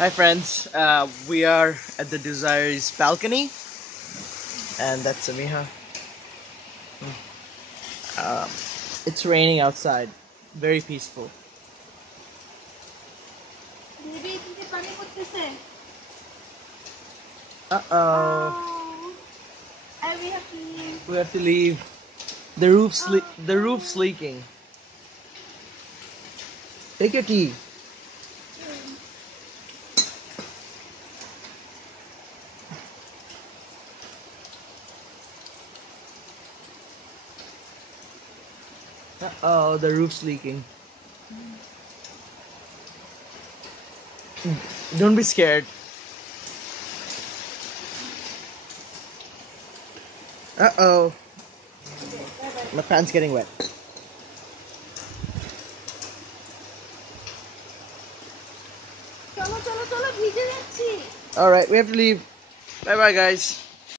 Hi friends, we are at the Dusai's balcony, and that's Samiha. Um, it's raining outside, very peaceful. Uh-oh, And we have to leave. we have to leave. The roof's leaking. Take your key. Uh-oh, the roof's leaking. Don't be scared. Uh-oh, my pants getting wet. চলো চলো চলো ভিজে যাচ্ছি Alright, we have to leave. Bye bye guys.